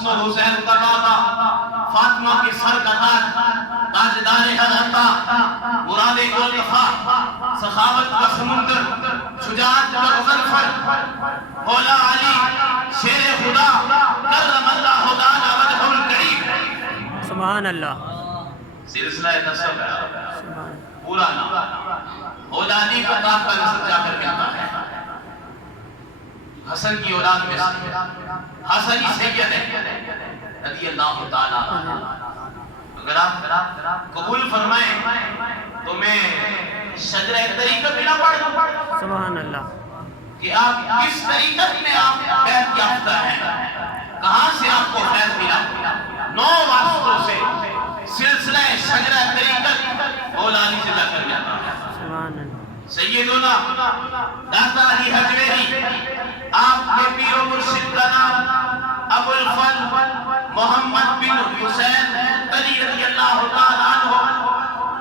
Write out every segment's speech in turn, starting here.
حسن و حسین کا دادا، فاطمہ کے سر کا تاج، تاجدار حضرتا، مراد دولفا، سخاوت کا سمندر، شجاعت کا غضنفر، مولا علی شیر خدا کرم اللہ تعالی وجہ الکریم۔ سبحان اللہ۔ سلسلہ نسب پورا نام مولا علی کا باپ کا نسب جا کر ملتا ہے، حسن کی اولاد میں سے حسنی سید ہے رضی اللہ تعالیٰ۔ اگر آپ قبول فرمائیں تو میں شجرہ طریقت بھی نہ پڑھ دوں، سبحان اللہ۔ کہ آپ کس طریقت میں آپ بیعت یافتہ ہیں، کہاں سے آپ کو فیض ملا۔ 9 واسطوں سے سلسلہ شجرہ طریقت مولا علی سے جا کر جاتا ہے۔ سبحان اللہ۔ سیدنا داتا علی حجویری، آپ کے پیر و مرشد کا نام ابو الفضل محمد بن حسین علی رضی اللہ تعالیٰ عنہ،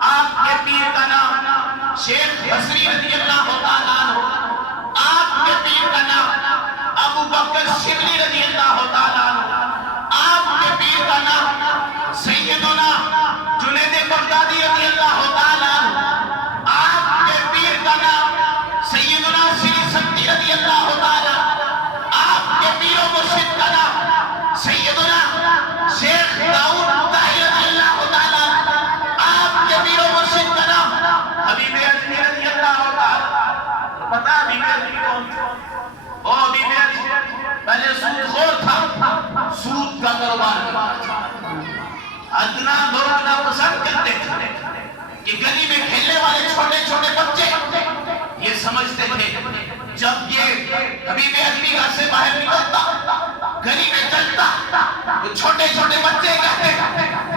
آپ کے پیر کا نام شیخ بصری رضی اللہ تعالیٰ عنہ، آپ کے پیر کا نام ابو بکر شبلی رضی اللہ تعالیٰ عنہ، آپ کے پیر کا نام سیدنا جنید بغدادی رضی اللہ تعالیٰ عنہ، آپ کے پیر کا نام سیدنا سری سکتی رضی اللہ تعالیٰ، آپ کے پیر و مرشد کا نام سیدنا شیخ داؤد طاہر رضی اللہ تعالیٰ، آپ کے پیر و مرشد کا نام حبیب اجمی رضی اللہ تعالیٰ۔ پتہ حبیب اجمی کون تھا؟ وہ حبیب اجمی پہلے سود خور تھا، سود کا کاروبار کرتا تھا۔ ادنا لوگ نہ پسند کرتے تھے کہ گلی میں کھیلنے والے چھوٹے چھوٹے بچے یہ سمجھتے تھے جب یہ حبیب اجمی گھر سے باہر نکلتا گلی میں چلتا تو چھوٹے چھوٹے بچے کہتے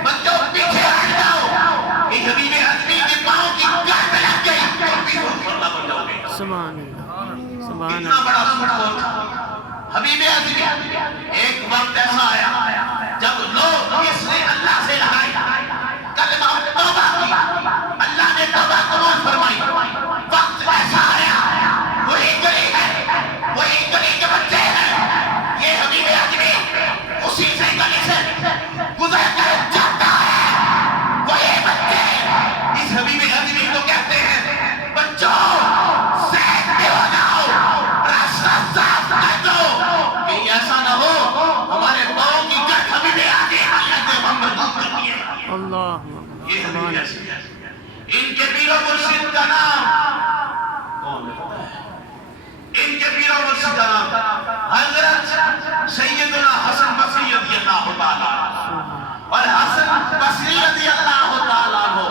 بچوں پیچھے ہٹ جاؤ کہ حبیب اجمی کے پاؤں کی گاہ میں لگ گئی تو پیچھے کھڑا بن جاؤ گے۔ سبحان اللہ۔ سبحان اتنا اللہ۔ بڑا سود تھا حبیب اجمی۔ ایک وقت ایسا آیا جب لوگ اس نے اللہ سے لڑائی کلمہ توبہ کی، اللہ نے توبہ قبول فرمائی، وقت ایسا آیا وہی گلی ہے، وہی گلی کے بچے ہیں، یہ حبیب اجمی اسی سے گلی سے گزر کر جاتا ہے، وہی بچے اس حبیب اجمی کو کہتے ہیں بچوں صحت پہ ہو جاؤ، راستہ صاف کر دو کہ ایسا نہ ہو ہمارے پاؤں کی گٹھ حبیب اجمی حضرت محمد دور کرتی ہے۔ اللہ۔ یہ حبیب اجمی ان کے پیر و مرشد کا نام کون ہے؟ ان کے پیر و مرشد کا نام حضرت سیدنا حسن بصری رضی اللہ تعالیٰ، اور حسن بصری رضی اللہ تعالیٰ عنہ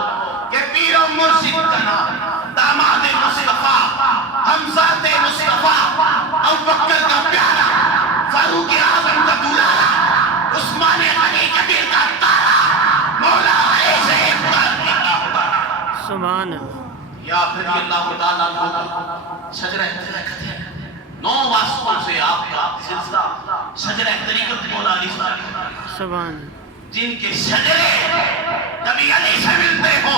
کے پیر و مرشد کا نام داماد مصطفیٰ، حمزات مصطفیٰ، ابوبکر کا پیارا، فاروق اعظم کا دولارا، عثمان غنی کبیر کا تارا، مولا علی سے سبحان اللہ۔ یا پھر اللہ تعالیٰ عنہ شجرہ طریقت ہے۔ 9 واسطوں سے آپ کا سلسلہ شجرہ طریقت مولا علی سے سبحان اللہ۔ جن کے شجرے کبھی علی سے ملتے ہو،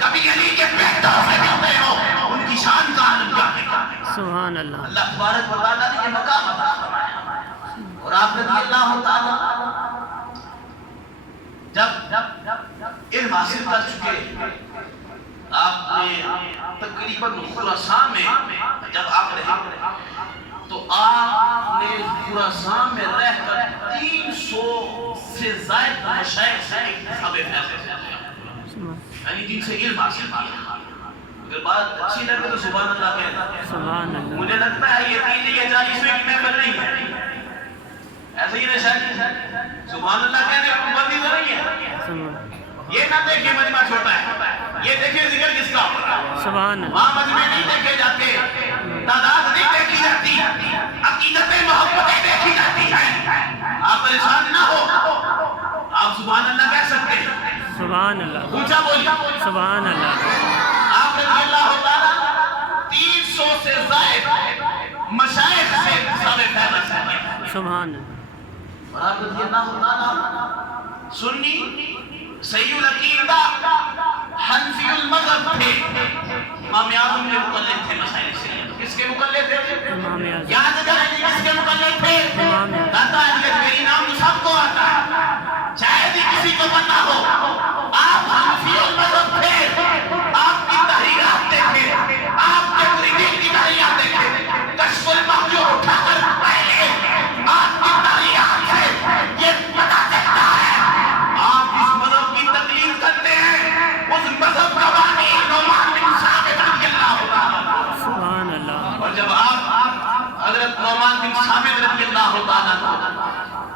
کبھی علی کے بیٹوں سے ملتے ہو، ان کی شان کا عالم کیا ہے۔ سبحان اللہ۔ اللہ تبارک و تعالیٰ نے یہ مقام عطا فرمایا، اور آپ رضی اللہ تعالیٰ جب علم حاصل کر چکے، آپ نے تقریباً خراسان میں جب آپ رہے تو آپ نے خراسان میں رہ کر 300 سے زائد مشائخ سے انتخاب فیصلے سے یعنی جن سے علم حاصل کیا۔ اگر بات اچھی لگے تو سبحان اللہ کہنا۔ سبحان اللہ۔ مجھے لگتا ہے یہ 40ویں کی محفل نہیں ہے، ایسا ہی نشا سبحان اللہ کہنے کی پابندی تو نہیں ہے۔ یہ نہ دیکھیں مجمع چھوٹا ہے، یہ دیکھیں ذکر کس کا ہو رہا ہے۔ سبحان اللہ۔ وہاں مجمع نہیں دیکھے جاتے، تعداد نہیں دیکھی جاتی، عقیدتیں محبتیں دیکھی جاتی ہیں۔ آپ پریشان نہ ہو، آپ سبحان اللہ کہہ سکتے ہیں۔ سبحان اللہ۔ اونچا بولیے سبحان اللہ۔ آپ رضی اللہ تعالیٰ 300 سے زائد مشائخ سے انتخاب فیض سے کیا۔ سبحان اللہ۔ اور آپ رضی اللہ تعالیٰ سنی سید العقیدہ حنفی المذہب تھے، امام اعظم کے مقلد تھے مسائل سے۔ کس کے مقلد تھے؟ امام اعظم۔ یاد کریں کس کے مقلد تھے؟ امام اعظم۔ داتا علی حجویری نام تو سب کو آتا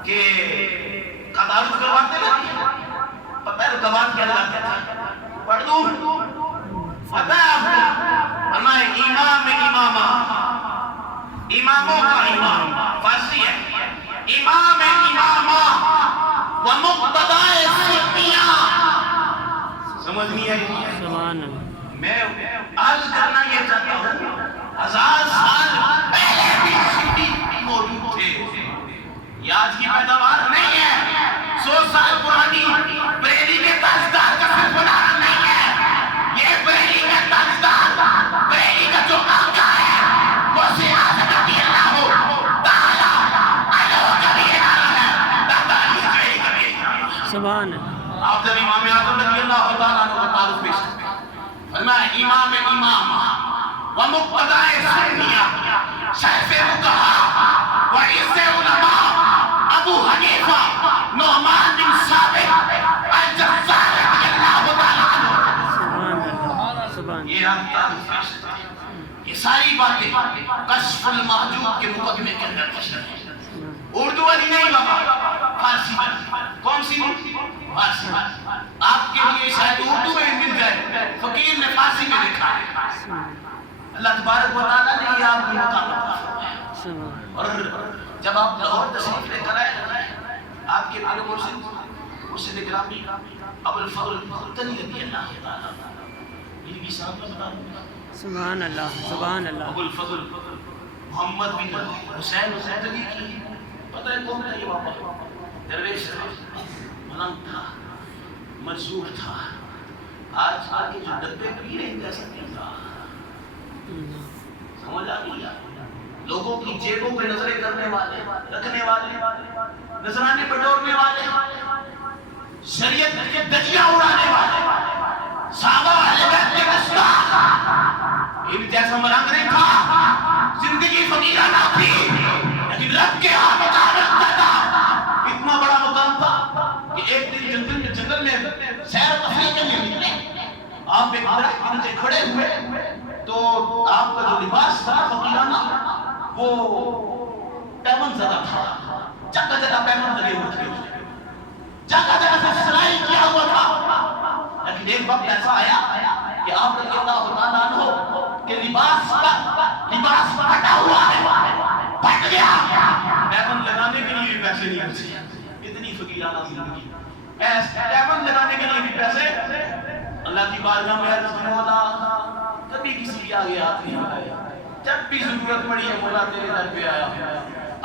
کہ قضاوت کرواتے ہیں، پتہ ہے قضاوت کیا لگاتے تھے؟ پڑھ دوں پتہ ہے آپ کو؟ فرمائے امام امامہ، اماموں کا امام فارسی ہے، امام امامہ و مقتدائے سنیہ. سمجھ نہیں آئی؟ سبحان اللہ. میں عرض کرنا یہ چاہتا ہوں 1000 سال پہلے بھی سنی موجود تھے. یہ آج کی پیداوار نہیں ہے. 100 سال پرانی بریلی کے تاجدار کا صرف نام نہیں ہے. یہ بریلی کا تاجدار، بریلی کا جو آقا ہے وہ سیاست رضی اللہ تعالی عنہ کا بھی نام ہے. داتا علی حجویری کا بھی نام ہے. سبحان اللہ. آپ جب امام اعظم رضی اللہ تعالیٰ عنہ کا تعارف پیش کرتے ہیں، فرمایا امام امام و مقتدائے سنیہ، شیخ فقہا و عیسی علماء، ابو حنیفہ نعمان بن ثابت الجزار رضی اللہ تعالیٰ عنہ. سبحان اللہ. سبحان. یہ آپ تعارف پیش کرتے ہیں. یہ ساری باتیں کشف المحجوب کے مقدمے کے اندر تشریح ہیں. اردو والی نہیں بابا، فارسی میں. کون سی؟ فارسی. آپ کے لیے شاید اردو میں بھی مل جائے، فقیر نے فارسی میں لکھا ہے. اللہ تبارک و تعالیٰ نے یہ آپ کو مقام عطا فرمایا. اور جب آپ لاہور تشریف لے کر آئے، آپ کے پیر مرشد گرامی ابو الفضل تنی رضی اللہ تعالیٰ ان کی شان کا بتا دوں. سبحان اللہ. سبحان اللہ. ابو الفضل محمد بن حسین تنی کی پتہ ہے کون تھا؟ یہ بابا درویش تھا، ملنگ تھا، مجذوب تھا. آج آگے جو ڈبے پی رہے ہیں کیسا نہیں تھا. سمجھ آ گئی؟ لوگوں کی جیبوں پہ نظریں کرنے والے، رکھنے والے، نذرانے بٹورنے والے، شریعت کے دجیاں اڑانے والے، صحابہ اہل بیت کے گستاخ. ان جیسا ملنگ نہیں تھا. زندگی فقیرانہ تھی لیکن رب کے ہاں مقام رکھتا تھا. اتنا بڑا مقام تھا کہ ایک دن جنگل میں سیر و تفریح کے لیے نکلے. آپ ایک درخت کے نیچے کھڑے ہوئے تو آپ کا جو لباس تھا فقیرانہ وہ پیمن زدہ تھا. جگہ جگہ پیمن لگے ہوئے تھے، جگہ جگہ سے سلائی کیا ہوا تھا. لیکن ایک وقت ایسا آیا کہ آپ رضی اللہ تعالیٰ عنہ کہ لباس پھٹا ہوا ہے، پھٹ گیا. پیمن لگانے کے لیے بھی پیسے نہیں ہوتے. اتنی فقیرانہ زندگی. پیمن لگانے کے لیے بھی پیسے. اللہ کی بارگاہ میں عرض کی مولا کبھی کسی کے آگے ہاتھ نہیں بڑھایا، جب بھی ضرورت پڑی ہے مولا تیرے در پہ آیا.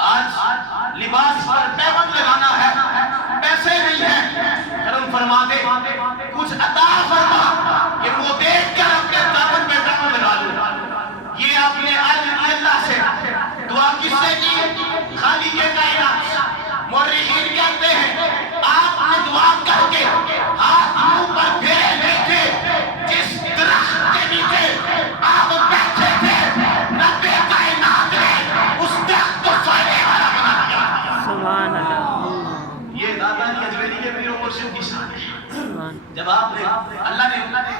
آج لباس پر پیمن لگانا ہے، پیسے نہیں ہیں. کرم فرما دے، کچھ عطا فرما کہ وہ دیکھ کر اپنے دامن میں پیمن لگا لوں. یہ آپ نے آج اللہ سے دعا کس سے کی؟ خالی کے کائنات. مورخین کہتے ہیں آپ نے دعا کر کے ہاتھ منہ پر پھیرے بیٹھے جس درخت کے نیچے آپ بیٹھے تھے، رب کائنات نے اس درخت کو سایہ والا بنا دیا. سبحان اللہ. یہ داتا علی حجویری کے پیر و مرشد کی شان ہے. سبحان. جب آپ نے اللہ نے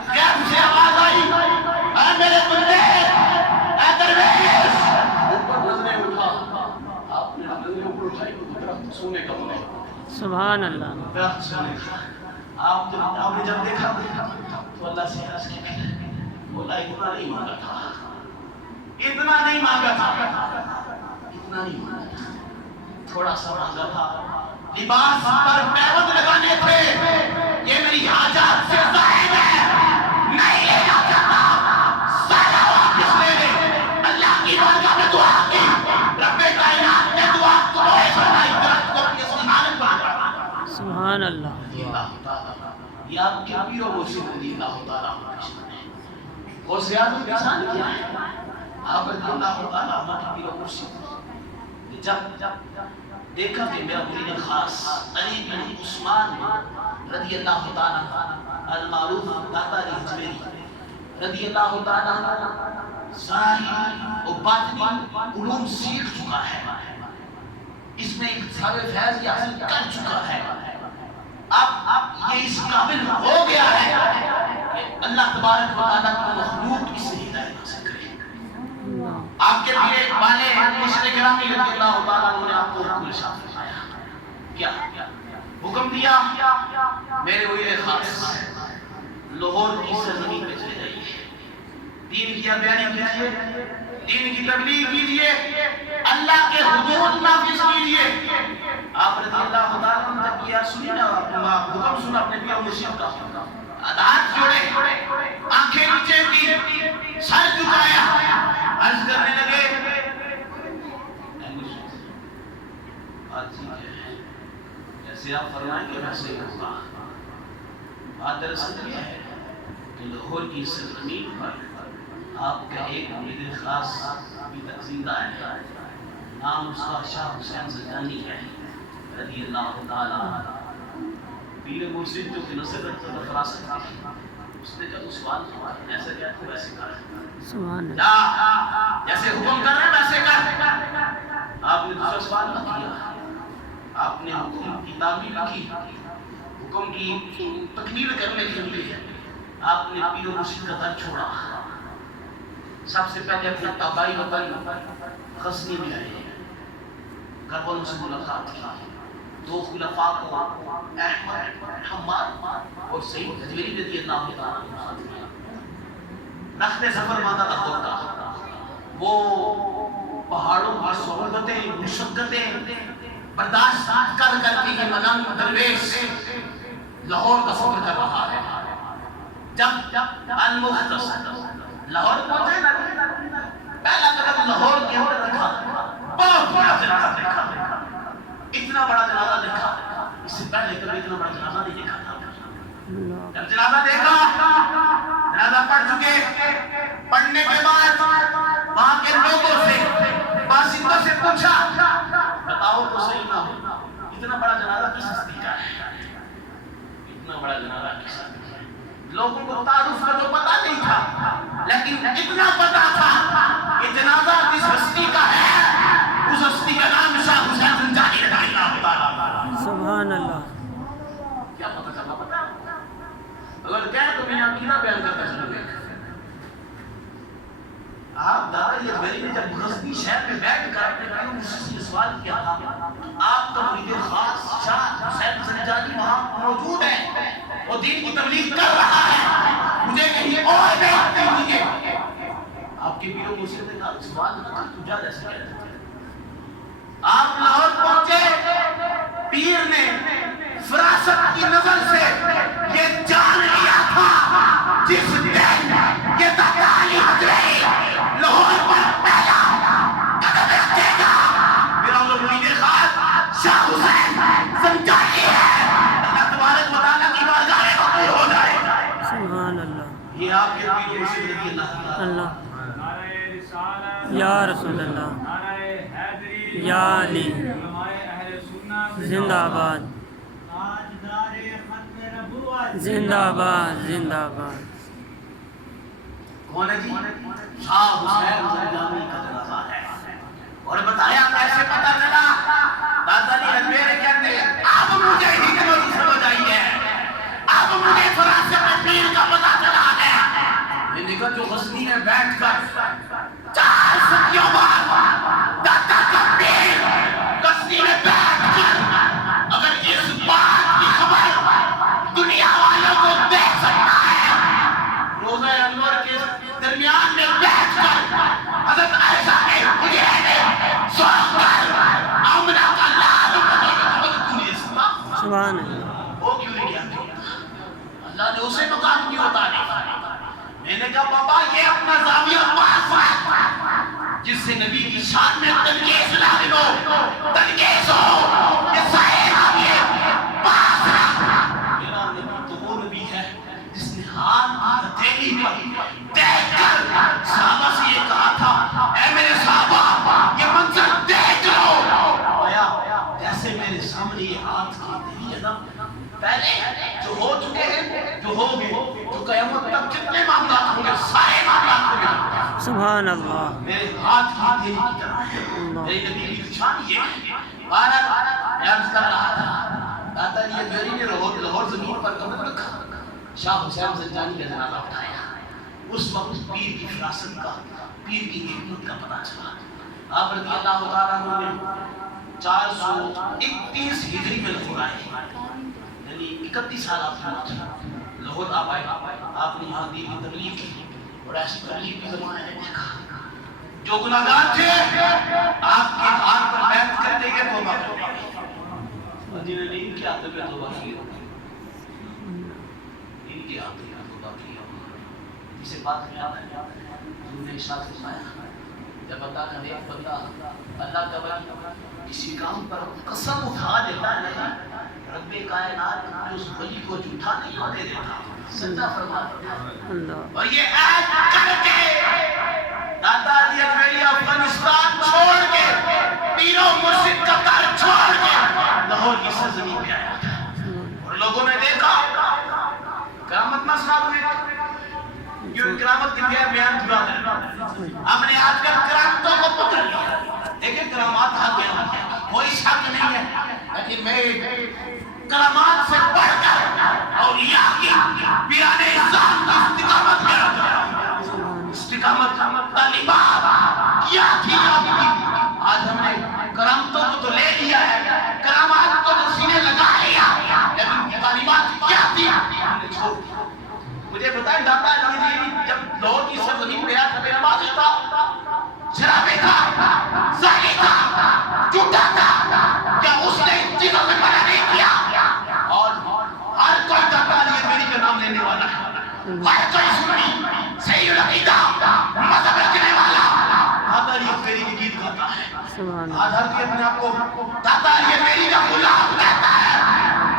غیب سے آواز آئی، اے میرے بندے، اے درویش، اوپر نظریں اٹھا. آپ نے نظریں اوپر اٹھائی تو درخت سونے کا بنا. سبحان اللہ. درخت سونے کا. آپ نے جب دیکھا تو اللہ سے عرض کیا، بولا اتنا نہیں مانگا تھا، اتنا نہیں مانگا تھا، اتنا نہیں مانگا تھا، تھوڑا سا مانگا تھا. لباس پر پیوند لگانے تھے. یہ میری حاجات سے زائد ہے، نہیں لینا چاہتا، سارا واپس لے لے. اللہ کی بارگاہ میں دعا کی، رب کائنات نے دعا قبول فرمائی، درخت کو اپنی اصلی حالت پر لگایا. سبحان اللہ. یہ آپ کے پیر و مرشد رضی اللہ تعالیٰ عنہ کی شان ہے. غوث اعظم کی شان کیا ہے؟ آپ رضی اللہ تعالیٰ عنہ کے پیر و مرشد جب دیکھا کہ میرا مرید خاص علی بن عثمان رضی اللہ تعالیٰ عنہ المعروف داتا علی حجویری رضی اللہ تعالیٰ عنہ ظاہری و باطنی علوم سیکھ چکا ہے، اس میں اکتساب فیض حاصل کر چکا ہے. اب یہ اس قابل ہو گیا ہے کہ اللہ تبارک و تعالیٰ کی مخلوق اس سے ہدایت حاصل کرے. آپ کے لیے والے مشرق گرامی رضی اللہ تعالیٰ عنہ نے آپ کو حکم ارشاد فرمایا کیا حکم دیا؟ میرے وزیر خاص لاہور کی سرزمین پہ چلے جائیے، دین کی بیانی کیجیے، دین کی تبلیغ کیجیے، اللہ کے حدود نافذ کیجیے۔ آپ رضی اللہ تعالیٰ عنہ جب یہ سنی نا، حکم سنا اپنے پیر و مرشد کا، ہاتھ جوڑے، آنکھیں نیچے کی، سر جھکایا، عرض کرنے لگے جیسے آپ فرمائیں گے ویسے ہوگا۔ بات دراصل یہ ہے کہ لاہور کی سرزمین پر آپ کا ایک مرید خاص بھی تک زندہ ہے، نام اس کا شاہ حسین زنجانی ہے رضی اللہ تعالیٰ عنہ۔ پیر مرشد جو کہ نصر رکھتا تھا فراست کی، اس نے جب سوال کیا ایسا کیا تو ویسے کر، جیسے حکم کر رہے ویسے کر۔ آپ نے دوسرا سوال نہ کیا، آپ نے حکم کی تعمیل کی، حکم کی تکمیل کرنے کے لیے آپ نے پیر و مرشد کا در چھوڑا۔ سب سے پہلے اپنے آبائی وطن غزنی میں آئے، گھر والوں سے ملاقات کی، دو خلفاء کو احمد، حماد اور سعید حجویری رضی اللہ تعالیٰ عنہ نخل ظفر ماندہ کا ہوتا، وہ پہاڑوں کی صعوبتیں مشقتیں برداشت کر کے یہ ملنگ درویش لاہور کا سفر کر رہا ہے۔ جب المختصر لاہور پہنچے نا، پہلا قدم لاہور کے اندر رکھا، بہت بڑا جنازہ دیکھا، اتنا بڑا جنازہ دیکھا، اس سے پہلے کبھی اتنا بڑا جنازہ نہیں دیکھا تھا۔ جب جنازہ دیکھا، جنازہ پڑھ چکے، پڑھنے کے بعد وہاں کے لوگوں سے، باشندوں سے پوچھا بتاؤ تو صحیح نہ ہو، اتنا بڑا جنازہ کس ہستی کا ہے؟ اتنا بڑا جنازہ کس ہستی کا ہے؟ لوگوں کو تعارف کا تو پتہ نہیں تھا، لیکن اتنا پتہ تھا کہ جنازہ کس ہستی کا ہے، اس ہستی کا نام شاہ حسین زنجانی رضی اللہ تعالیٰ۔ سبحان اللہ۔ کیا پتہ چلا؟ پتہ اگر کہہ تو میں عقیدہ بیان کرتا چلوں گا۔ آپ دادا حجویری نے جب غزنی شہر میں بیٹھ کر اپنے پیر و مرشد سے سوال کیا تھا، آپ کا مرید خاص شاہ حسین زنجانی وہاں موجود ہے، وہ دین کی تبلیغ کر رہا ہے، مجھے کہیں اور بیٹھتے ہوئے آپ کے پیر و مرشد نے کہا سوال نہ کر، تو جا جیسے کہتے تھے۔ آپ لاہور پہنچے، پیر نے فراست کی نظر سے یہ جان لیا تھا جس دن یہ دادا حجویری لاہور پر پہلا قدم رکھے گا، میرا مرید خاص شاہ حسین زنجانی ہے، اللہ تبارک و تعالیٰ کی بارگاہ میں قبول ہو جائے۔ سبحان اللہ۔ یہ آپ کے پیر و مرشد رضی اللہ اللہ یا رسول اللہ، یا علی، زندہ آباد، زندہ آباد، زندہ آباد۔ کون ہے جی؟ شاہ حسین زنجانی کا جنازہ ہے۔ اور بتایا کیسے پتہ چلا؟ دادا علی حجویری کہتے ہیں اب مجھے ہندوی سمجھ آئی ہے، اب مجھے فراست پیر کا پتہ چلا ہے۔ میں نے کہا جو غزنی میں بیٹھ کر 4 صدیوں بعد دادا کا پیر غزنی میں بیٹھ کر اگر اس بات کی خبر دنیا والوں کو دے سکتا ہے، روزہ انور کے درمیان میں بیٹھ کر حضرت عائشہ نے مجھے سوچ کر آمنہ کا لال کیوں نہیں سکتا؟ سبحان اللہ۔ وہ کیوں نہیں کیا؟ اللہ نے اسے مقام کیوں اتارا؟ میں نے کہا بابا یہ اپنا زاویہ پاس ہے جس سے نبی کی شان میں تنقیص لازم ہو، تنقیص ہو، یہ صحیح زاویہ پاس ہے۔ میرا نبی تو وہ نبی ہے جس نے ہاتھ ہتھیلی میں دیکھ کر صحابہ سے یہ کہا تھا اے میرے صحابہ یہ منظر دیکھ لو، جیسے میرے سامنے یہ ہاتھ کی ہتھیلی ہے نا، پہلے جو ہو چکے ہیں، جو ہو گئے، جو قیامت تک جتنے معاملات ہوں گے سارے معاملات ہوں گے، سبحان اللہ۔ میرے ہاتھ کی ہتھیلی کی طرح ہے۔ میری نبی کی شان یہ ہے۔ بارہ میں عرض کر رہا تھا دادا علی حجویری نے لاہور زمین پر قدم رکھا، شاہ حسین زنجانی کا جنازہ اٹھایا، اس وقت پیر کی فراست کا، پیر کی حکمت کا پتہ چلا۔ آپ رضی اللہ تعالیٰ عنہ نے 431 ہجری میں لاہور آئے، یعنی 31 سال آپ کی لاہور آپ آئے، آپ نے یہاں دین کی تبلیغ کی، اور ایسی تبلیغ کی زمانہ نے دیکھا جو گناہگار تھے آپ کے ہاتھ پر بیعت کر دے گے توبہ کر دے گے، اور جنہوں نے ان کے ہاتھ پہ توبہ کی، ان کے ہاتھ پہ توبہ کی، اسے بات میں آتا ہے انہوں نے ارشاد فرمایا جب اللہ کا ایک بندہ اللہ کا ولی کسی کام پر قسم اٹھا دیتا ہے، رب کائنات اس ولی کو جھوٹا نہیں ہونے دیتا، سچا فرماتا ہے، اور یہ عہد کر کے داتا علی اجمیری افغانستان چھوڑ کے پیر و مرشد کا گھر چھوڑ کے لاہور کی سرزمین پہ آیا تھا، اور لوگوں نے دیکھا کرامت مسئلہ ہوئے، یہ کرامت کی بیان دورا ہے، ہم نے آج کل کرامتوں کو پکڑ لیا، لیکن کرامات حق بیان کیا، کوئی شک نہیں ہے، لیکن میں کرامات سے بڑھ کر اولیاء کی بیان انسان کی استقامت بیان کرا، استقامت تعلیمات کیا تھی آپ کی، آج ہم نے کرامتوں کو تو لے لیا ہے، کرامات کو تو سینے لگا لیا، لیکن تعلیمات کیا تھی ہم نے چھوڑ دیا۔ مجھے بتائیں داتا علی جب لاہور کی سرزمین پہ آیا تھا، بے نمازی تھا، شرابی تھا، زانی تھا، جھوٹا تھا، کیا اس نے ان چیزوں سے منع نہیں کیا؟ اور ہر کوئی داتا علی میری کا نام لینے والا ہے، ہر کوئی سنی صحیح العقیدہ مذہب رکھنے والا داتا علی میری کی گیت گاتا ہے، آج ہر کوئی اپنے آپ کو داتا علی میری کا غلام کہتا ہے۔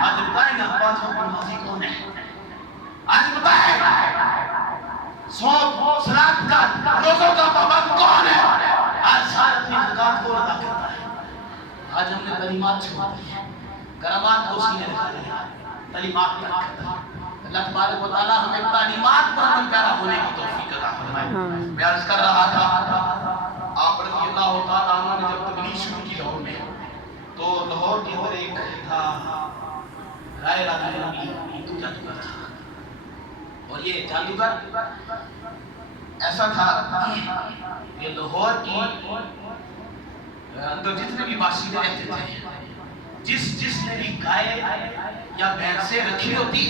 آج بتائیں نا پانچوں کو نمازی کون ہے؟ آج بتائیں صوم صلاۃ کا روزوں کا پابند کون ہے؟ آج سارا اپنی زکات کو ادا کرتا ہے۔ آج ہم نے تعلیمات چھوڑ دی ہے، کرامات کو سینے لگا لیا، تعلیمات ترک کرتا ہے۔ اللہ تبارک و تعالی ہمیں تعلیمات پر عمل پیرا ہونے کی توفیق عطا فرمائے۔ میں عرض کر رہا تھا آپ رضی اللہ تعالیٰ عنہ نے جب تبلیغ شروع کی لاہور میں، تو لاہور کے اندر ایک تھا رائے راجہ ہندو جادوگر تھا، اور یہ جادوگر ایسا تھا کہ لاہور کی اندر جتنے بھی باشندے رہتے تھے، جس نے بھی گائے یا بھینسیں رکھی ہوتی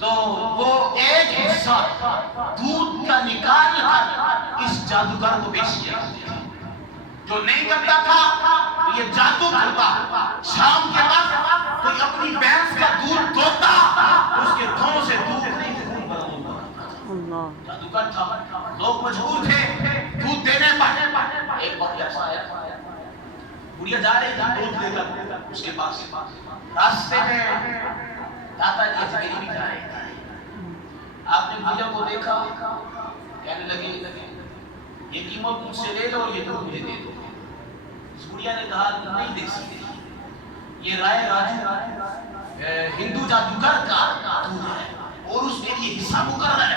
تو وہ ایک حصہ دودھ کا نکال کر اس جادوگر کو بیچ دیا، جو نہیں کرتا تھا یہ جادو کرتا، شام کے وقت کوئی اپنی بھینس کا دودھ دھوتا، اس کے دھوں سے دودھ نہیں جادوگر تھا، لوگ مجبور تھے دودھ دینے پر۔ ایک وقت ایسا آیا بڑھیا جا رہی تھی دودھ لے کر اس کے پاس، راستے میں داتا علی اجمیری بھی جا رہے تھے، آپ نے بڑھیا کو دیکھا، کہنے لگے یہ قیمت مجھ سے لے لو اور یہ دودھ مجھے دے دو۔ اس بڑھیا نے کہا نہیں دے سکتے، یہ رائے راجو ہندو جادوگر کا دودھ ہے اور اس کے لیے حصہ مقرر ہے،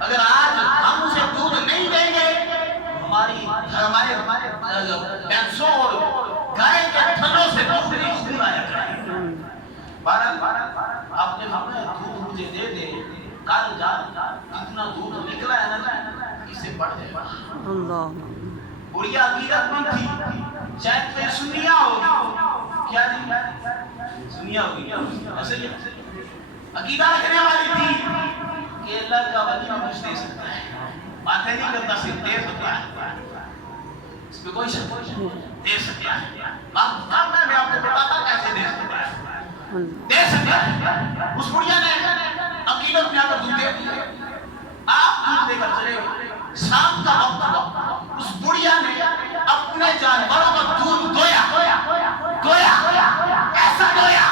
اگر آج ہم اسے دودھ نہیں دیں گے ہمارے بھینسوں اور گائے کے تھنوں سے دودھ نہیں خون آیا کرے گا۔ بہرحال آپ نے فرمایا دودھ مجھے دے دے، کل جا جتنا دودھ نکلا ہے نا اسے بڑھ جائے گا۔ بڑھیا عقیدت مند تھی، شاید پھر سنیا ہوگی، کیا جی سنیا ہوگی، ایسے ہی عقیدہ رکھنے والی تھی کہ اللہ کا ولی مجھ دے سکتا ہے، باتیں نہیں کرتا صرف دے سکتا ہے، اس پہ کوئی شک دے سکتا ہے، میں آپ کو بتاتا کیسے دے سکتا ہے، دے سکتا ہے۔ اس بڑھیا نے عقیدت میں آ کر دودھ دے دیا، آپ دودھ دے کر چلے گئے، شام کا وقت اس بڑھیا نے اپنے جانوروں کا دودھ دویا، ایسا دویا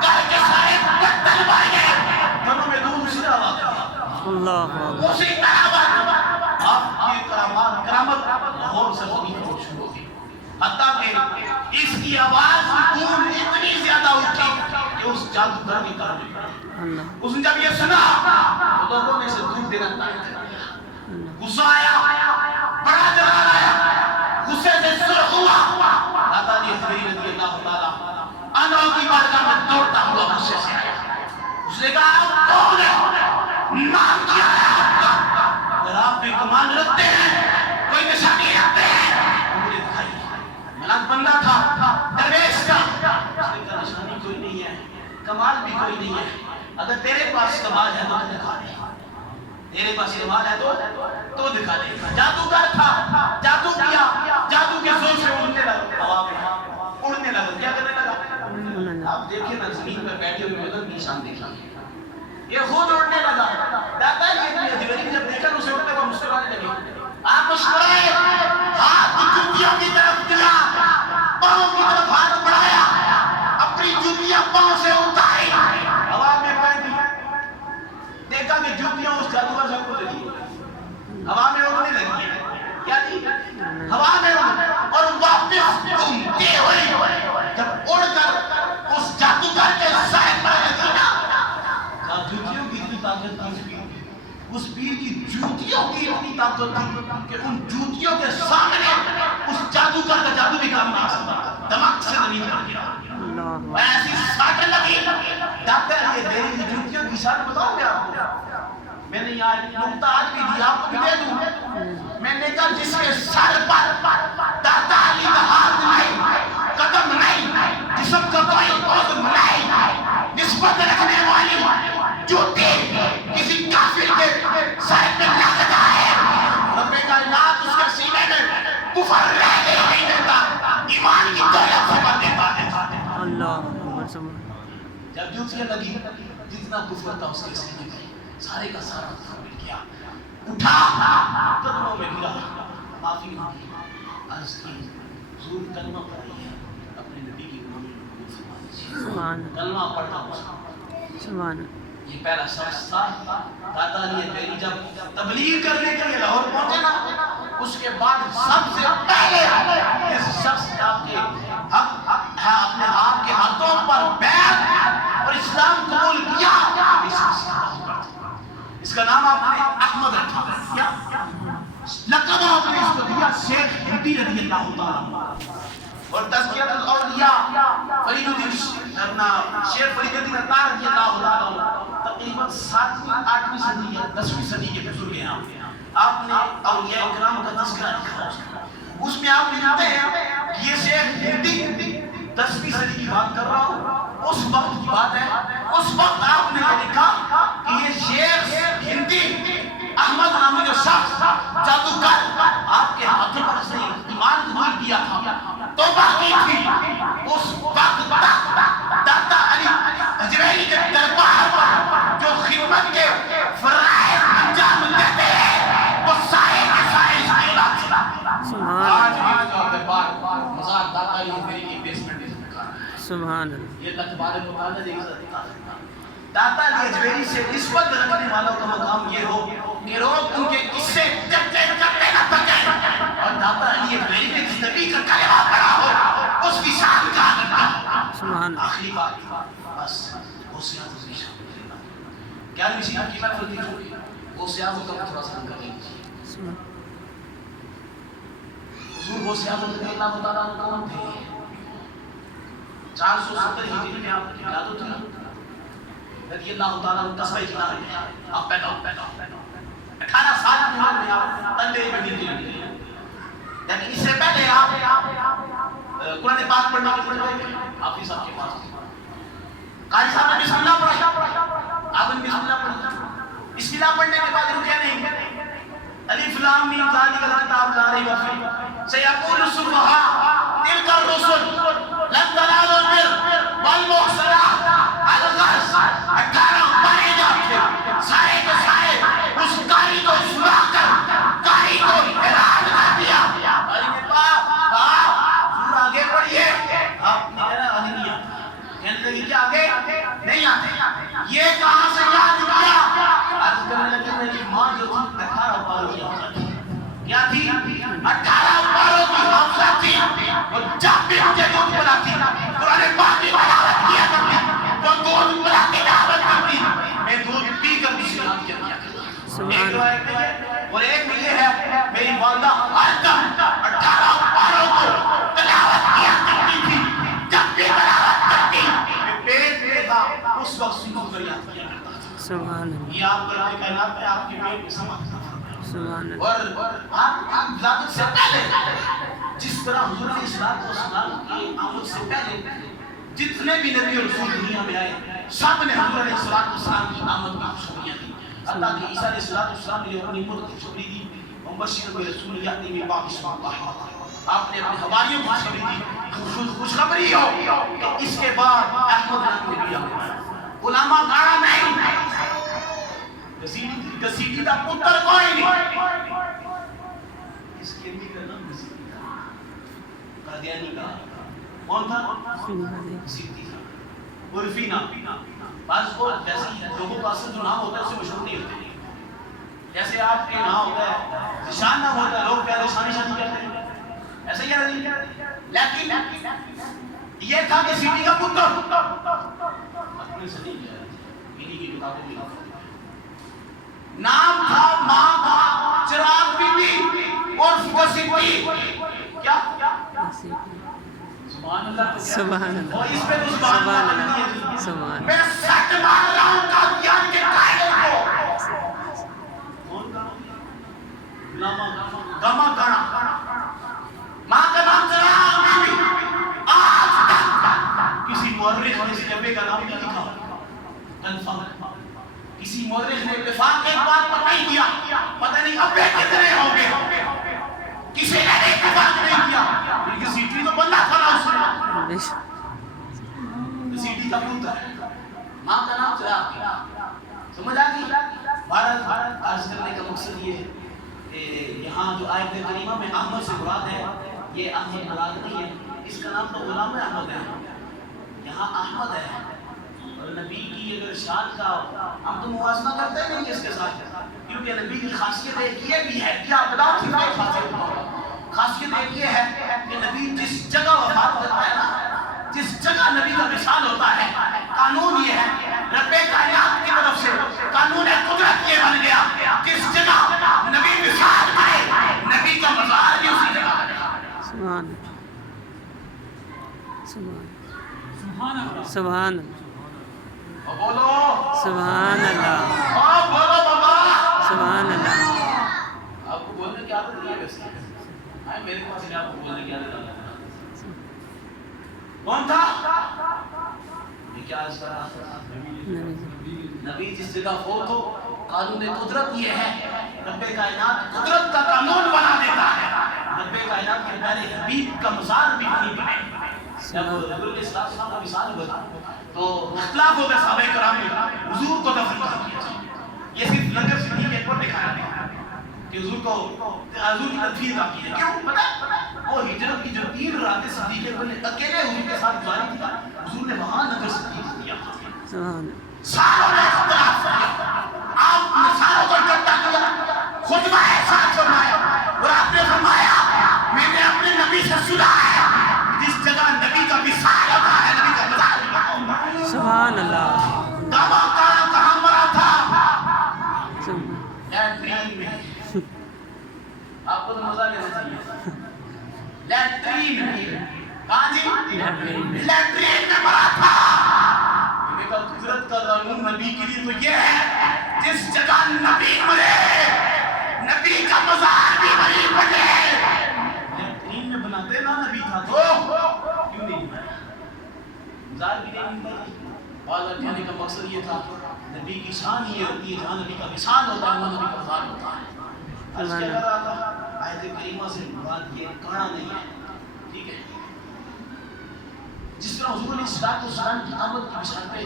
گھر کے سارے پتل بھر گئے، دونوں میں دودھ اسی طرح واقع اسی طرح آپ کی کرامت لاہور سے شروع ہوگی، حتیٰ کہ اس کی آواز دور اتنی زیادہ اٹھی کہ اس جادوگر کی طرف نکلی۔ اس نے جب یہ سنا تو لوگوں نے اسے دودھ دینا شروع کر دیا، غصہ آیا، بڑا جلال آیا، غصے سے سرخ ہوا، داتا علی اجمیری رضی اللہ تعالیٰ عنہ کی بارگاہ میں دوڑتا ہوا غصے سے آیا، اس نے کہا آپ کون ہیں، نام کیا ہے آپ کا، اگر آپ کوئی کمال رکھتے ہیں، کوئی نشانی رکھتے ہیں مجھے دکھائیے، اللہ بندہ تھا، درویش تھا، اس نے کہا نشانی کوئی نہیں ہے، کمال بھی کوئی نہیں ہے، اگر تیرے پاس کمال ہے تو دکھا دے، تیرے پاس کمال ہے تو دکھا دے۔ جادوگر تھا، جادو کیا، جادو کے زور سے اڑنے لگا، ہوا میں اڑنے لگا، کیا کرنے لگا؟ آپ دیکھیں نا زمین پر بیٹھے ہوئے مگر نشان دیکھیں، یہ خود اڑنے لگا۔ داتا یہ دیوری جب دیکھا اسے اڑنے کو مسکرانے لگے، آپ مسکرائے، ہاتھ جوتیوں کی طرف دیا، پاؤں کی طرف ہاتھ بڑھایا، اپنی جوتیاں پاؤں سے اٹھائی، ہوا میں پہن دی، دیکھا کہ جوتیاں اس جادوگر سے اڑ لگی، ہوا میں اڑنے لگی، کیا جی؟ ہوا میں اور واپس گھومتی ہوئی جب اڑ کر اس جادوگر کے سائے پر لگی نا، کہا جوتیوں کی اتنی طاقت تھی، اس پیر کی جوتیوں کی اتنی طاقت تھی کہ ان جوتیوں کے سامنے اس جادوگر کا جادو بھی کام نہ آ سکتا، دماغ سے زمین پر گرا، ایسی ساٹن لگی۔ ڈاکٹر یہ میری جوتیوں کی شان بتاؤں گے آپ کو؟ میں نے یہاں نقطہ آج بھی دیا، آپ کو بھی دے دوں۔ میں نے کہا جس کے سر پر داتا علی کا ہاتھ نہیں، قدم نہیں، جسم کا کوئی عضو نہیں، نسبت رکھنے والی جوتی کسی کافر کے سر پہ لگ جائے، رب کائنات اس کے سینے میں کفر رہنے نہیں دیتا، ایمان کی دولت سے بھر دیتا ہے۔ اللہ جب جوتیاں لگی جتنا کفر تھا اس کے سینے میں سارے کا سارا کفر مل گیا، اٹھا قدموں میں گرا، معافی مانگی، عرض کی حضور کلمہ پڑھی ہے، اپنے نبی کی غلامی قبول فرما دیجیے، کلمہ پڑھا سبحان یہ پہلا شخص تھا۔ داتا علی حجویری جب تبلیغ کرنے کے لیے لاہور پہنچے نا، اس کے بعد سب سے پہلے اس شخص نے آپ کے اپنے آپ کے ہاتھوں پر بیعت اور اسلام قبول کیا، اس کا نام آپ نے احمد رکھا، کیا لقب آپ نے اس کو دیا شیخ ہندی رضی اللہ تعالیٰ، اور تذکیۃ الاولیاء فرید الدین اپنا شیخ فرید الدین اطہار رضی اللہ تعالیٰ تقریباً 7ویں 8ویں صدی یا 10ویں صدی کے بزرگ ہیں۔ آپ نے اولیاء اکرام کا تذکرہ لکھا، اس میں آپ لکھتے ہیں یہ شیخ ہندی 10ویں صدی کی بات کر رہا ہوں، اس وقت کی بات ہے، اس وقت آپ نے یہ لکھا کہ یہ شیخ ہندی احمد نامی جو شخص جادوگر آپ کے ہاتھوں پر اس نے ایمان قبول کیا تھا، توبہ کی تھی، اس وقت تک داتا علی حجویری کے دربار پر جو خدمت کے فرائض انجام دیتے ہیں وہ سارے کے سارے اس کی اولاد سے۔ آج بھی اس کا دربار مزار داتا علی حجویری کی بیسمنٹ میں کھا رہا ہے، سبحان اللہ، یہ لقبار مطالعہ دیکھ سکتا ہے۔ داتا علی حجویری سے نسبت رکھنے والوں کا مقام یہ ہو کہ لوگ ان کے قصے چکے چکے نہ پکے، اور داتا علی حجویری نے جس نبی کا کلمہ پڑھا ہو اس کی شان کا سبحان اللہ۔ آخری بات بس غوثیہ کی شان کیا نشین کی میں فرضی چھوڑی غوثیہ کو تھوڑا سا کر لیجیے۔ حضور غوثیہ رضی اللہ تعالیٰ عنہ کون تھے؟ 470 ہجری میں آپ کی ولادت ہوئی، رضی اللہ تعالیٰ عنہ 10 ہجری میں آپ پیدا ہوئے، 18 سال کی عمر میں آپ تنبیہ مدینہ لگے، لیکن اس سے پہلے آپ قرآن پاک پڑھنے کے لیے حافظ صاحب کے پاس قاری صاحب نے بسم اللہ پڑھا، آپ نے بسم اللہ پڑھا، بسم اللہ پڑھنے کے بعد رکے نہیں، الف لام میم ذالک الکتاب لا ریب فیہ سیقول السفہاء تلک الرسل لن تنالوا البر والمحصنات الغرض 18 پڑھے جاتے سارے کے سارے اس قاری کو سنا کر قاری کو حیران کر دیا۔ قاری نے کہا سورہ آگے پڑھیے، آپ نے کہا آگے نہیں آتا، کہنے لگی کہ آگے نہیں آتے، یہ کہاں سے یاد کیا؟ عرض کرنے لگے میری ماں جو تھی 18 پاروں کی حافظہ تھی، کیا تھی؟ 18 پاروں کی حافظہ تھی، اور جب بھی مجھے دودھ پلاتی قرآن پاک کی تلاوت کیا کرتی، وہ دودھ پلا کے تلاوت کرتی، میں دودھ پی کر بھی سلام کیا کرتا۔ ایک روایت میں ہے اور ایک میں یہ ہے میری والدہ ہر دم 18 پاروں کو تلاوت کیا کرتی تھی، جب بھی تلاوت کرتی میں پیٹ میں تھا اس وقت سکون کر یاد کیا کرتا تھا۔ سبحان اللہ، یہ آپ کا کائنات میں آپ کے پیٹ میں سما تھا، سبحان اللہ، اور آپ ولادت سے پہلے جس طرح حضور علیہ الصلوۃ والسلام کی آمد سے پہلے جتنے بھی نبی اور رسول دنیا میں آئے سب نے حضور علیہ الصلوۃ والسلام کی آمد کی خوشخبریاں دی. اللہ کہ عیسیٰ علیہ الصلوۃ والسلام نے اپنی ملک کی خوشخبری دی مبشر برسول یاتی من بعد اسمہ اللہ. آپ نے اپنے حواریوں کی خوشخبری دی خوشخبری ہو کہ اس کے بعد احمد نام نبی آئے. علماء کہا نہیں گسیٹی کا پتر کوئی نہیں. اس کے بھی کا نام گسیٹی تھا. قادیانی کا کون تھا؟ گسیٹی تھا. عرفی نام. بعض کو جیسے لوگوں کا اصل جو نام ہوتا ہے اسے مشہور نہیں ہوتے. جیسے آپ کے نام ہوتا ہے نشان نام ہوتا ہے لوگ پہلے شانی شانی کہتے ہیں ایسا ہی ہے. لیکن یہ تھا گسیٹی کا پتر. اپنے سے نہیں کیا انہی کی کتابوں میں نام تھا ماں کا چراغ بی بی اور گسیٹی. کیا سبحان اللہ. سبحان اللہ. اور اس پہ تو سبحان اللہ. سبحان میں سچ مار رہا ہوں قادیان کے قائل کو. کون کا گما گانا ماں کا نام چراغ بی بی. آج تک کسی مورخ نے اس نبی کا نام نہیں لکھا کنفرم. کسی مورخ نے اتفاق ایک بات پر نہیں کیا. پتہ نہیں اب کتنے ہوں گے. کسی نے اتفاق نہیں کیا. کسی چیز تو بندہ تھا نا اس نے. کسی کا پوتا ہے ماں کا نام چراغ. سمجھ آ گئی. بھارت عرض کرنے کا مقصد یہ ہے کہ یہاں جو آیت کریمہ میں احمد سے مراد ہے یہ احمد مراد نہیں ہے. اس کا نام تو غلام احمد ہے. یہاں احمد ہے. اور نبی کی اگر شان کا ہم تو موازنہ کرتے ہیں نہیں اس کے ساتھ کیونکہ نبی کی خاصیت ایک یہ بھی ہے. کیا بتاؤ صرف ایک خاصیت ایک یہ ہے کہ نبی جس جگہ وفات کرتا ہے نا جس جگہ نبی کا وصال ہوتا ہے قانون یہ ہے رب کائنات کی طرف سے قانون قدرت یہ بن گیا جس جگہ نبی وصال کرے نبی کا مزار بھی اسی جگہ بنے. سبحان سبحان سبحان بولو سبحان اللہ. بولو بابا سبحان اللہ. آپ کو بولنے کی عادت نہیں ہے ویسے میرے پاس آپ کو بولنے کی عادت ہے. کون تھا یہ کیا نبی جس جگہ فوت ہو قانون قدرت یہ ہے رب کائنات قدرت کا قانون بنا دیتا ہے. رب کائنات کے پیارے حبیب کا مزار بھی نہیں بنے. جب حضور کے ساتھ کا مثال ہوا تو اختلاف ہوتا ہے صحابہ کرام میں حضور کو دفن کر دیا جائے. یہ صرف لنگر صدیق ایک پر دکھایا گیا کہ حضور کی تدفین کا کی ہے. کیوں پتہ وہ ہجرت کی جو 3 راتیں صدیق اکبر نے اکیلے حضور کے ساتھ گزاری تھی حضور نے وہاں لنگر صدیق دیا. ساروں نے اختلاف کیا. آپ نے ساروں کو اکٹھا کیا خطبہ احسان فرمایا اور آپ نے فرمایا میں نے اپنے نبی سے سنا ہے جس جگہ نبی کا وصال ہوتا ہے نبی کا مزار بھی ہوتا ہے. سبحان اللہ. داما کہاں مرا تھا لیٹرین میں. آپ کو تو مزہ لینا چاہیے. لیٹرین میں کہاں جی لیٹرین میں مرا تھا. قدرت کا قانون نبی کے لیے تو یہ ہے جس جگہ نبی مرے نبی کا مزار بھی وہی بنے. لیٹرین میں بناتے نا نبی تھا تو کیوں نہیں بنایا مزار بھی نہیں بنایا. بازار کہنے کا مقصد یہ تھا نبی کی شان یہ ہوتی ہے جہاں نبی کا وصال ہوتا ہے وہاں نبی کا مزار ہوتا ہے. عرض کیا کر رہا تھا آیت کریمہ سے مراد یہ کہنا نہیں ہے. ٹھیک ہے. جس طرح حضور علیہ الصلوۃ والسلام کی آمد کی بشارت پہ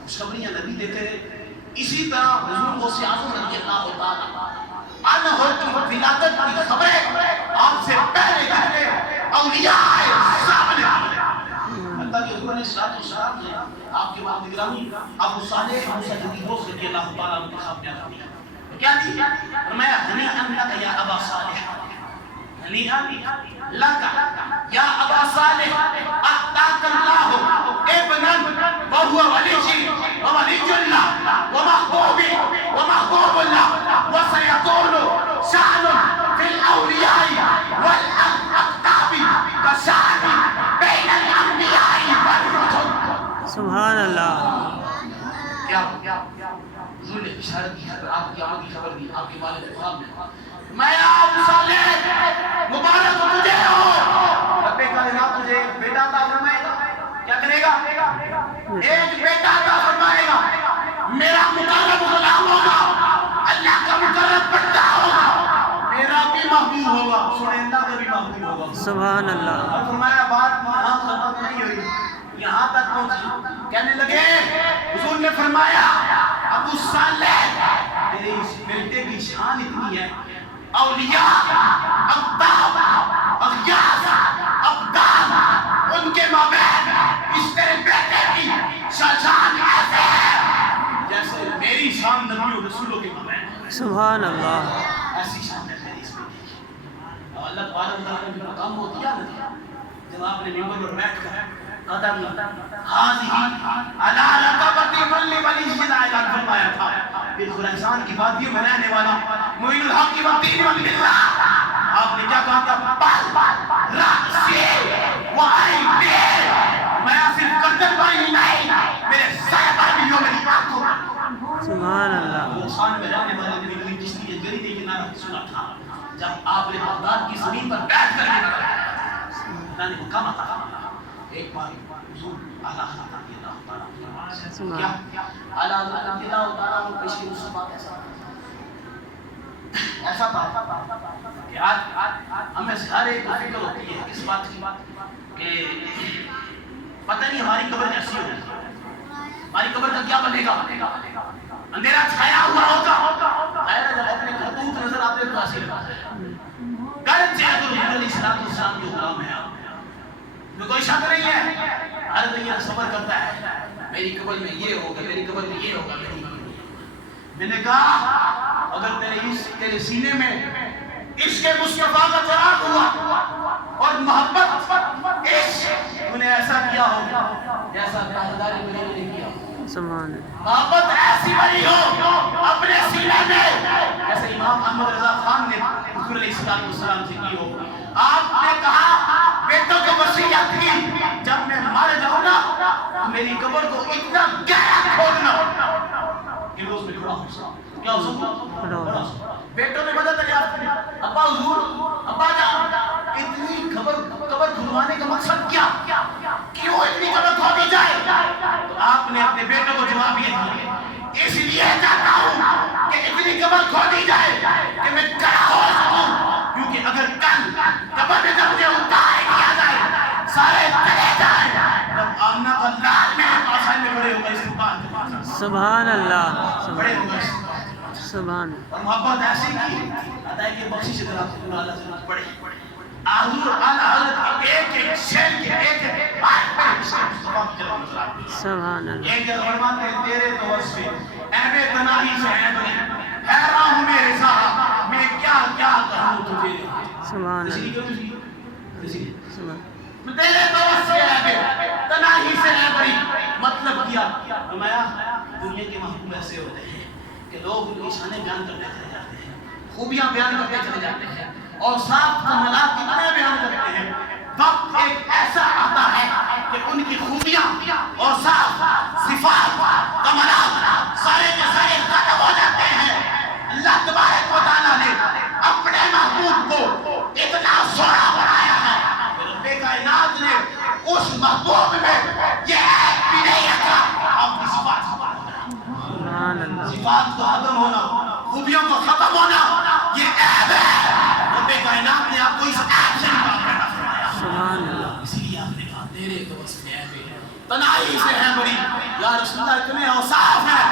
خوشخبریاں نبی دیتے رہے اسی طرح حضور غوث اعظم رضی اللہ تعالی عنہ کی ولادت کی خبریں آپ سے پہلے جتنے اولیاء آئے سب نے حتیٰ کہ حضور علیہ الصلوۃ والسلام نے آپ کے بعد نگرانی ابو صالح موسیٰ جدیدوس رضی اللہ تعالیٰ عنہ کے سامنے آ دیا. کیا تھی فرمایا ہنیئا لک یا ابا صالح ہنیئا لک یا ابا صالح اعطاک اللہ ابنا وهو ولی اللہ ومحبوب اللہ وسيكون شأن في الاولیاء والاقطاب كشأن بین الانبیاء والرسل. سبحان اللہ. کیا حضور نے بشارت کی خبر آپ کی آمد کی خبر دی آپ کے والد صاحب نے میں آپ صالح مبارک تجھے ہو ایک بیٹا عطا فرمائے گا، میرا مقرب غلام ہوگا، اللہ کا مقرب بندہ ہوگا، میرا بھی محبوب ہوگا، سنیں اللہ کا بھی محبوب ہوگا۔ سبحان اللہ۔ اور فرمایا بات یہاں ختم نہیں ہوئی، یہاں تک پہنچی، کہنے لگے حضور نے فرمایا ابو صالح تیرے اس بیٹے کی شان اتنی ہے، اولیاء اقطاب اغیاث ابدال ان کے مابین اس تیرے بیٹے کی شان ایسے ہے جیسے میری شان نبی و رسولوں کے مابین۔ سبحان اللہ۔ ایسی شان ہے میری اس بیٹے کی۔ اور اللہ تبارک و تعالیٰ نے مقام وہ دیا نا، جب آپ نے ممبر پر بیٹھ کر قدم حاضی علی رقبتی کل ولی سے اعلان فرمایا تھا، پھر خراسان کی وادیوں میں رہنے والا معین الحق کی والدین والملہ، آپ نے کیا کہا تھا؟ بل رأسی وعینی، میں صرف گردن پر ہی نہیں میرے سر پر بھی ہو، میری آنکھوں۔ سبحان اللہ۔ خراسان میں رہنے والے نے کوئی کس لیے گریدے کے نعرہ سنا تھا، جب آپ نے بغداد کی زمین پر بیٹھ کر کے اللہ نے مقام عطا فرمایا۔ ایک بار حضور اعلیٰ حضرت رضی اللہ تعالیٰ عنہ، کیا اعلیٰ حضرت رضی اللہ تعالیٰ عنہ پیش مصطفیٰ ایسا تھا کہ آج ہمیں ہر ایک کو فکر ہوتی ہے اس بات کی کہ پتہ نہیں ہماری قبر کیسی ہوگی، ہماری قبر کا کیا بنے گا، اندھیرا چھایا ہوا ہوگا، جب اپنے خطوط نظر آتے تو حاصل گرچہ حضور علیہ السلام کے غلام ہے، کوئی شک نہیں ہے، ہر دنیا صبر کرتا ہے میری قبر میں یہ ہوگا، میری قبر میں یہ ہوگا۔ میں نے کہا اگر تیرے سینے میں عشق مصطفیٰ کا چراغ ہوا اور محبت عشق تو نے ایسا کیا ہوگا جیسا تاجدار مدینہ نے کیا، سبحان محبت ایسی بنی ہو اپنے سینے میں جیسے امام احمد رضا خان نے حضور علیہ السلام سے کی ہو۔ آپ نے کہا بیٹوں کو وصیت کی جب میں مر جاؤں نا تو میری قبر کو اتنا گہرا کھودنا کہ روز میں کھڑا ہوں، کیا حضور بیٹوں نے مدد کری، ابا حضور ابا جان اتنی قبر کھدوانے کا مقصد کیا، کیوں اتنی قبر کھودی جائے؟ تو آپ نے اپنے بیٹوں کو جواب یہ دیا اس لیے چاہتا ہوں کہ اتنی قبر کھودی جائے کہ میں کھڑا ہو سکوں، کیونکہ اگر کل قبر میں جب مجھے اتار دیا جائے سارے چلے جائیں تب آمنہ کا لال میرے پاس آئے میں بڑے ہوگا اس بات کے پاس۔ سبحان اللہ۔ بڑے ہوگا اس سبحان اور محبت ایسی کی عطا کہ بخشش در آپ کو اللہ سے پڑے۔ حضور اعلیٰ حضرت ایک ایک شعر کے ایک ایک بات پہ اس کے مصطفیٰ کی جلوہ نظر آتی ہے۔ سبحان اللہ۔ ایک جگہ فرماتے ہیں تیرے تو وصفے اہم تناہی سے ہے بنی، حیران ہوں میرے صاحب میں کیا کیا کہوں تجھے۔ سبحان اسی لیے اللہ۔ کیوں اسی لیے سبحان تیرے تو وصفے اہم تناہی سے ہے بنی، مطلب کیا فرمایا دنیا کے محبوب ایسے ہوتے ہیں کہ لوگ ان کی شانیں بیان کرتے چلے جاتے ہیں، خوبیاں بیان کرتے چلے جاتے ہیں، اور صاف کمالات کتنے بیان کرتے ہیں، وقت ایک ایسا آتا ہے کہ ان کی خوبیاں اور صاف صفات کمالات سارے کے سارے ختم ہو جاتے ہیں۔ اللہ تبارک و تعالیٰ نے اپنے محبوب کو اتنا سونا بنایا ہے کہ رب کائنات نے اس محبوب میں یہ عیب بھی نہیں رکھا آپ کی صفات اللہ۔ صفات کو ختم ہونا، خوبیوں کو ختم ہونا یہ عیب ہے، رب کائنات نے آپ کو اس عیب سے نکال پیدا فرمایا۔ سبحان اللہ۔ اسی لیے آپ نے کہا تیرے تو وصف عیب ہے، تنہائی سے ہے بڑی، یا رسول اللہ اتنے اوصاف ہیں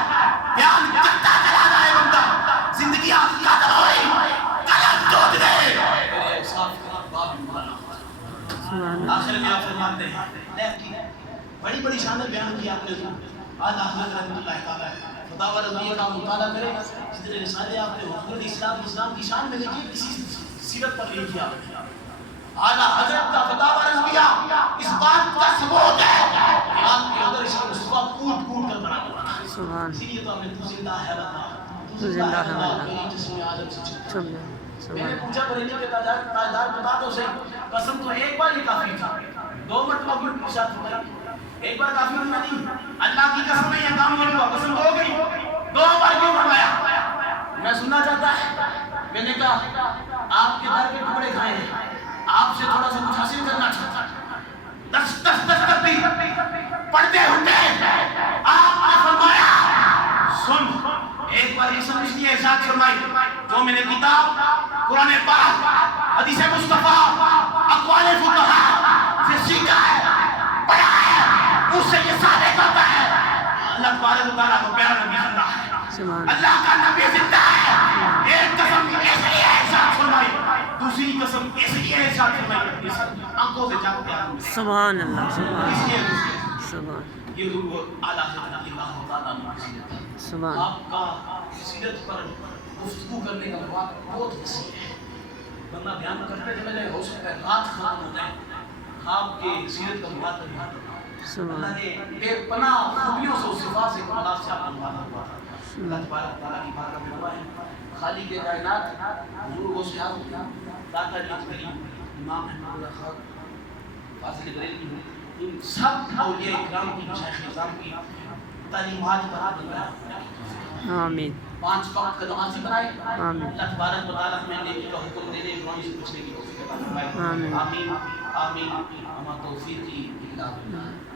بیان کرتا چلا جائے بندہ، زندگی آپ کا ختم ہوئی قلم ٹوٹ گئے، تیرے اوصاف کا باب مانا۔ آخر میں آپ فرماتے ہیں لیکن بڑی بڑی شانیں بیان کی آپ نے اعلیٰ حضرت رحمۃ اللہ تعالیٰ فتاوی رضویہ کا مطالعہ کریں، جتنے رسالے آپ نے حضور اسلام کی شان میں لکھی کسی سیرت پر نہیں کیا۔ اعلیٰ حضرت کا فتاوی رضویہ اس بات کا ثبوت ہے کہ آپ کے اندر عشق مصطفیٰ کوٹ کوٹ کر بنا ہوا ہے۔ اسی لیے تو ہمیں تو زندہ ہے تو زندہ ہے میری جسم عالم سے چھپ چلے۔ میں نے پوچھا بریلی کے تاجدار بتا دو صحیح، قسم تو ایک بار ہی کافی تھا، 2 مرتبہ بھی ارشاد فرمایا، ایک بار کافی ہونا نہیں، اللہ کی قسم میں یہ کام نہیں ہوا، قسم ہو گئی 2 بار کیوں فرمایا؟ میں سننا چاہتا ہے، میں نے کہا آپ کے در کے ٹکڑے کھائے ہیں، آپ سے تھوڑا سا کچھ حاصل کرنا چاہتا ہے، دس کرتی پڑھتے ہوئے مومن کتاب قرآن پاک حدیث مصطفیٰ اقوال فقہا سے سیکھا ہے پڑھا ہے اس سے یہ ثابت ہوتا ہے اللہ تبارک و تعالیٰ کو پیارا نبی زندہ ہے اللہ کا نبی زندہ ہے ایک قسم اس لیے ارشاد فرمائی دوسری قسم اس لیے ارشاد فرمائی آنکھوں سے جانتے ہیں سبحان اللہ سبحان اس لیے سبحان یہ ضرور اعلیٰ حضرت اللہ تعالیٰ نے سبحان آپ کا سیرت پر گفتگو کرنے کا موقع بہت وسیع ہے بندہ بیان کرتے چلے ہو سکتا ہے رات ختم ہو جائے آپ کے سیرت کا موقع نہیں اللہ نے بے پناہ خوبیوں سے صفات سے کمالات سے آپ کو نوازا ہوا اللہ تبارک تعالیٰ کی بارگاہ میں دعا ہے خالق کائنات حضور کو سیاح داتا جی کریم امام احمد اللہ خان فاضل بریلوی ان سب اولیاء اکرام کی مشایخ نظام کی تعلیمات پر بنائے آمین 5 وقت کا نمازی بنائے آمین اللہ تبارک و تعالیٰ ہمیں نیکی کا حکم دینے گناہوں سے بچنے کی توفیق عطا فرمائے آمین آمین آمین اما توفیقی الا باللہ